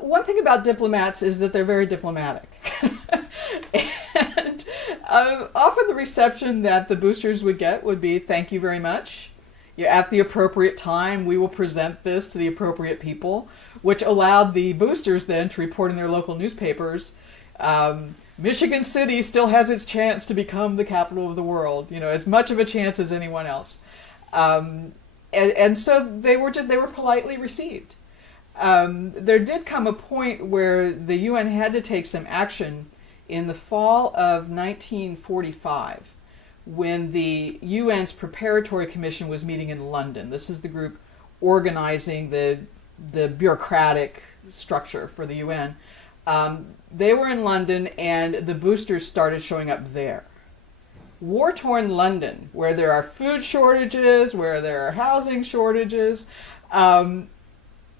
one thing about diplomats is that they're very diplomatic. And often the reception that the boosters would get would be, thank you very much. You're at the appropriate time. We will present this to the appropriate people, which allowed the boosters then to report in their local newspapers, Michigan City still has its chance to become the capital of the world, as much of a chance as anyone else. And so they were politely received. There did come a point where the UN had to take some action in the fall of 1945 when the UN's Preparatory Commission was meeting in London. This is the group organizing the bureaucratic structure for the UN. They were in London and the boosters started showing up there. War-torn London, where there are food shortages, where there are housing shortages, and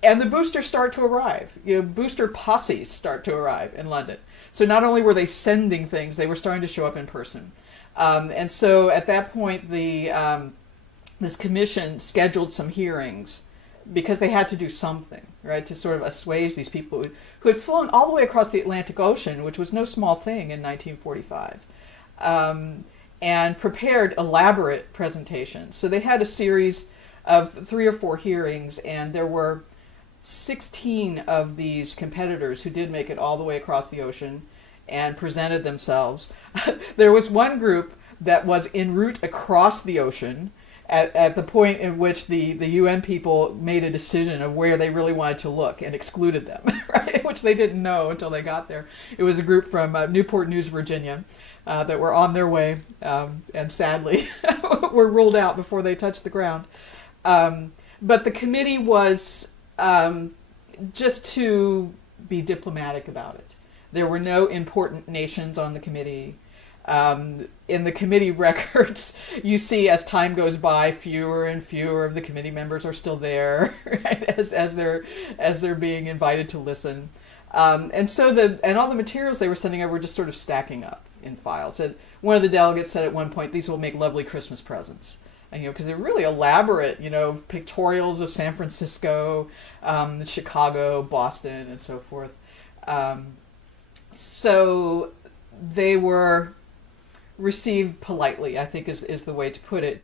the boosters start to arrive. Booster posses start to arrive in London. So not only were they sending things, they were starting to show up in person. And so at that point, this commission scheduled some hearings because they had to do something, right, to sort of assuage these people who had flown all the way across the Atlantic Ocean, which was no small thing in 1945. And prepared elaborate presentations. So they had a series of 3 or 4 hearings, and there were 16 of these competitors who did make it all the way across the ocean and presented themselves. There was one group that was en route across the ocean at the point in which the UN people made a decision of where they really wanted to look and excluded them, right? Which they didn't know until they got there. It was a group from Newport News, Virginia, that were on their way and sadly were ruled out before they touched the ground. But the committee was just to be diplomatic about it. There were no important nations on the committee. In the committee records, you see as time goes by, fewer and fewer of the committee members are still there, right? as they're being invited to listen. And so all the materials they were sending over were just sort of stacking up in files. And one of the delegates said at one point, these will make lovely Christmas presents. And, because they're really elaborate, pictorials of San Francisco, Chicago, Boston, and so forth. So they were received politely, I think is the way to put it.